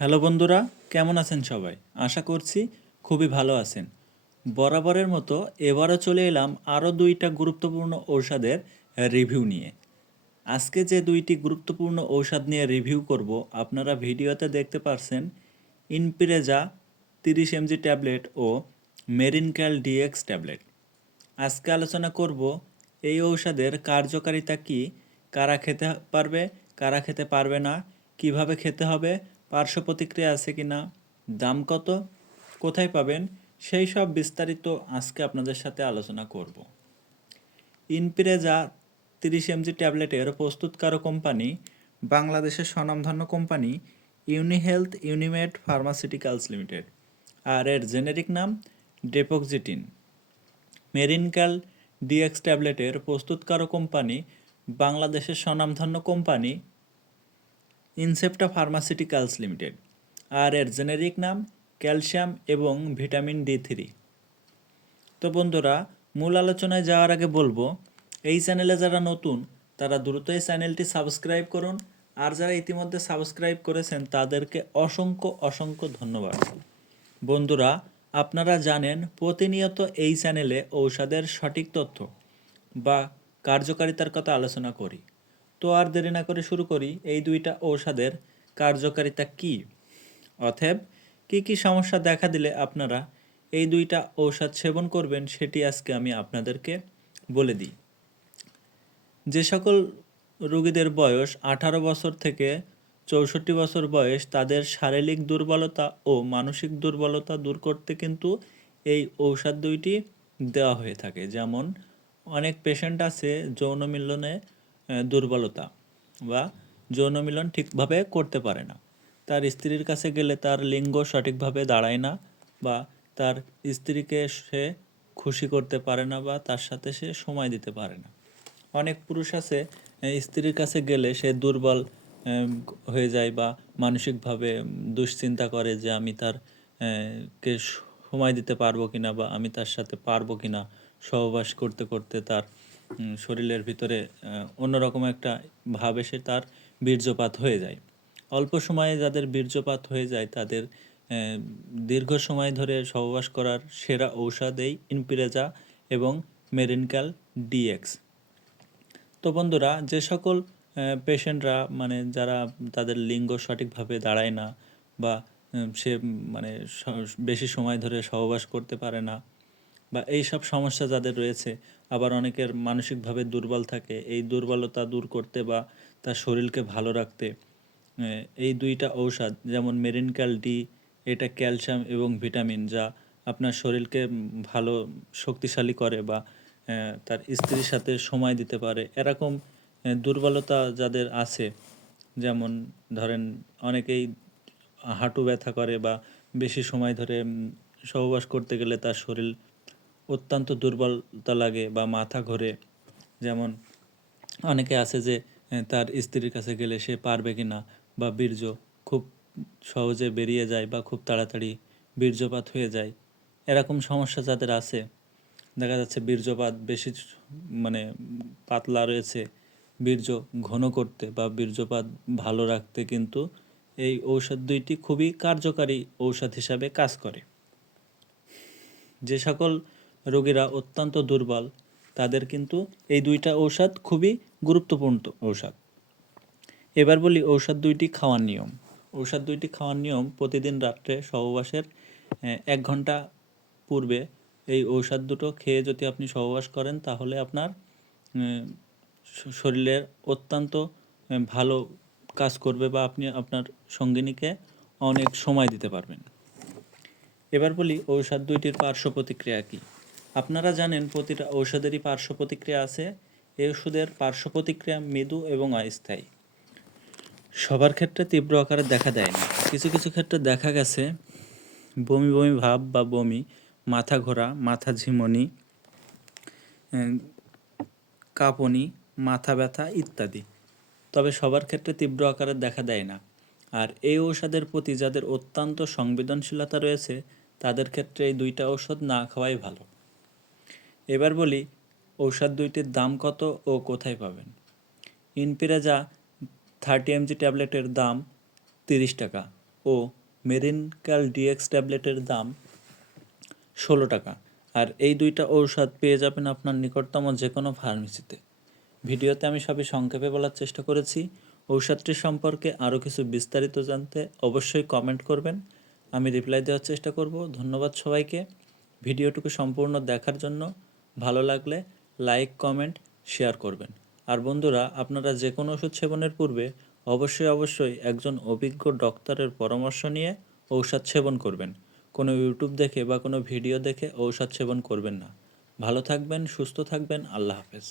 Hello বন্ধুরা, কেমন আছেন সবাই? আশা করছি খুবই ভালো আছেন। বরাবরের মতো এবারও চলে এলাম আরও দুইটা গুরুত্বপূর্ণ ঔষধের রিভিউ নিয়ে। আজকে যে দুইটি গুরুত্বপূর্ণ ঔষধ নিয়ে রিভিউ করব, আপনারা ভিডিওতে দেখতে পারছেন ইনপিরেজা তিরিশ এমজি ট্যাবলেট ও মেরিনক্যাল ডিএক্স ট্যাবলেট। আজকে আলোচনা করব এই ঔষধের কার্যকারিতা কি, কারা খেতে পারবে, কারা খেতে পারবে না, কীভাবে খেতে হবে পার্শ্ব প্রতিক্রিয়া আছে কি না দাম কত, কোথায় পাবেন, সেই সব বিস্তারিত আজকে আপনাদের সাথে আলোচনা করব। ইনপিরেজা তিরিশ এমজি ট্যাবলেটের প্রস্তুতকারক কোম্পানি, বাংলাদেশের স্বনামধন্য company Unihealth Unimed pharmaceuticals limited আর এর জেনেরিক নাম ডেপোক্সিটিন মেরিনক্যাল ডিএক্স ট্যাবলেটের প্রস্তুতকারক কোম্পানি, বাংলাদেশের স্বনামধন্য কোম্পানি ইনসেপ্টা ফার্মাসিউটিক্যালস লিমিটেড, আর এর জেনেরিক নাম ক্যালসিয়াম এবং ভিটামিন ডি থ্রি। তো বন্ধুরা, মূল আলোচনায় যাওয়ার আগে বলব, এই চ্যানেলে যারা নতুন, তারা দ্রুত এই চ্যানেলটি সাবস্ক্রাইব করুন, আর যারা ইতিমধ্যে সাবস্ক্রাইব করেছেন, তাদেরকে অসংখ্য অসংখ্য ধন্যবাদ। বন্ধুরা, আপনারা জানেন, প্রতিনিয়ত এই চ্যানেলে ঔষধের সঠিক তথ্য বা কার্যকারিতার কথা আলোচনা করি। তো আর দেরি না করে শুরু করি। এই দুইটা ঔষধের কার্যকারিতা কি? অথব কি কি সমস্যা দেখা দিলে আপনারা এই দুইটা ঔষধ সেবন করবেন সেটি আজকে আমি আপনাদেরকে বলে দিই। যে সকল রোগীদের বয়স আঠারো বছর থেকে চৌষট্টি বছর বয়স, তাদের শারীরিক দুর্বলতা ও মানসিক দুর্বলতা দূর করতে কিন্তু এই ঔষধ দুইটি দেওয়া হয়ে থাকে। যেমন, অনেক পেশেন্ট আছে যৌন মিলনে দুর্বলতা বা যৌন মিলন ঠিকভাবে করতে পারে না। তার স্ত্রীর কাছে গেলে তার লিঙ্গ সঠিকভাবে দাঁড়ায় না বা তার স্ত্রীকে সে খুশি করতে পারে না বা তার সাথে সে সময় দিতে পারে না। অনেক পুরুষ আছে স্ত্রীর কাছে গেলে সে দুর্বল হয়ে যায় বা মানসিকভাবে দুশ্চিন্তা করে যে আমি তার কে সময় দিতে পারব কিনা বা আমি তার সাথে পারব কিনা, সহবাস করতে করতে তার শরীরের ভিতরে অন্যরকম একটা ভাব এসে তার বীর্যপাত হয়ে যায়। অল্প সময়ে যাদের বীর্যপাত হয়ে যায়, তাদের দীর্ঘ সময় ধরে সহবাস করার সেরা ঔষধ এই ইনপিরেজা এবং মেরিনক্যাল ডিএক্স। তো বন্ধুরা, যে সকল পেশেন্টরা মানে যারা তাদের লিঙ্গ সঠিকভাবে দাঁড়ায় না বা সে মানে বেশি সময় ধরে সহবাস করতে পারে না বা এই সব সমস্যা যাদের রয়েছে, আবার অনেকের মানসিকভাবে দুর্বল থাকে, এই দুর্বলতা দূর করতে বা তার শরীরকে ভালো রাখতে এই দুইটা ঔষধ, যেমন মেরিনক্যাল ডি, এটা ক্যালসিয়াম এবং ভিটামিন, যা আপনার শরীরকে ভালো শক্তিশালী করে বা তার স্ত্রীর সাথে সময় দিতে পারে। এরকম দুর্বলতা যাদের আছে, যেমন ধরেন অনেকেই হাঁটু ব্যথা করে বা বেশি সময় ধরে সহবাস করতে গেলে তার শরীর অত্যন্ত দুর্বলতা লাগে বা মাথা ঘোরে। যেমন অনেকে আছে যে তার স্ত্রীর কাছে গেলে সে পারবে কি না বা বীর্য খুব সহজে বেরিয়ে যায় বা খুব তাড়াতাড়ি বীর্যপাত হয়ে যায়। এরকম সমস্যা যাদের আছে, দেখা যাচ্ছে বীর্যপাত বেশি মানে পাতলা রয়েছে, বীর্য ঘন করতে বা বীর্যপাত ভালো রাখতে কিন্তু এই ঔষধ দুইটি খুবই কার্যকারী ঔষধ হিসাবে কাজ করে। যে সকল রোগীরা অত্যন্ত দুর্বল। তাদের কিন্তু এই দুইটা ঔষধ খুবই গুরুত্বপূর্ণ ঔষধ। এবার বলি ঔষধ দুইটি খাওয়ার নিয়ম। ঔষধ দুইটি খাওয়ার নিয়ম প্রতিদিন রাত্রে সহবাসের এক ঘণ্টা পূর্বে এই ঔষধ দুটো খেয়ে যদি আপনি সহবাস করেন তাহলে আপনার শরীরের অত্যন্ত ভালো কাজ করবে বা আপনি আপনার সঙ্গিনীকে অনেক সময় দিতে পারবেন। এবার বলি ঔষধ দুইটির পার্শ্ব প্রতিক্রিয়া কী? আপনারা জানেন প্রতিটা ঔষধেরই পার্শ্ব প্রতিক্রিয়া আছে। এই ওষুধের পার্শ্ব প্রতিক্রিয়া মৃদু এবং অস্থায়ী। সবার ক্ষেত্রে তীব্র আকারে দেখা দেয় না কিছু কিছু ক্ষেত্রে দেখা গেছে, বমি বমি ভাব বা বমি, মাথা ঘোরা, মাথা ঝিমনি কাঁপুনি, মাথা ব্যথা ইত্যাদি। তবে সবার ক্ষেত্রে তীব্র আকারে দেখা দেয় না। আর এই ঔষধের প্রতি যাদের অত্যন্ত সংবেদনশীলতা রয়েছে, তাদের ক্ষেত্রে এই দুইটা ঔষধ না খাওয়াই ভালো। এবার বলি, ঔষধ দুইটির দাম কত ও কোথায় পাবেন? ইনপিরাজা থার্টি এমজি ট্যাবলেটের দাম তিরিশ টাকা ও মেরিনক্যাল ডিএক্স ট্যাবলেটের দাম ষোলো টাকা। আর এই দুইটা ঔষধ পেয়ে যাবেন আপনার নিকটতম যে কোনো ফার্মেসিতে। ভিডিওতে আমি সবই সংক্ষেপে বলার চেষ্টা করেছি। ঔষধটি সম্পর্কে আরও কিছু বিস্তারিত জানতে অবশ্যই কমেন্ট করবেন। আমি রিপ্লাই দেওয়ার চেষ্টা করব। ধন্যবাদ সবাইকে। ভিডিওটুকু সম্পূর্ণ দেখার জন্য ভালো লাগলে লাইক কমেন্ট শেয়ার করবেন। আর বন্ধুরা, আপনারা যে কোনো ওষুধ সেবনের পূর্বে অবশ্যই অবশ্যই একজন অভিজ্ঞ ডক্টরের পরামর্শ নিয়ে ঔষধ সেবন করবেন। কোনো ইউটিউব দেখে বা কোনো ভিডিও দেখে ঔষধ সেবন করবেন না। ভালো থাকবেন, সুস্থ থাকবেন, আল্লাহ হাফেজ।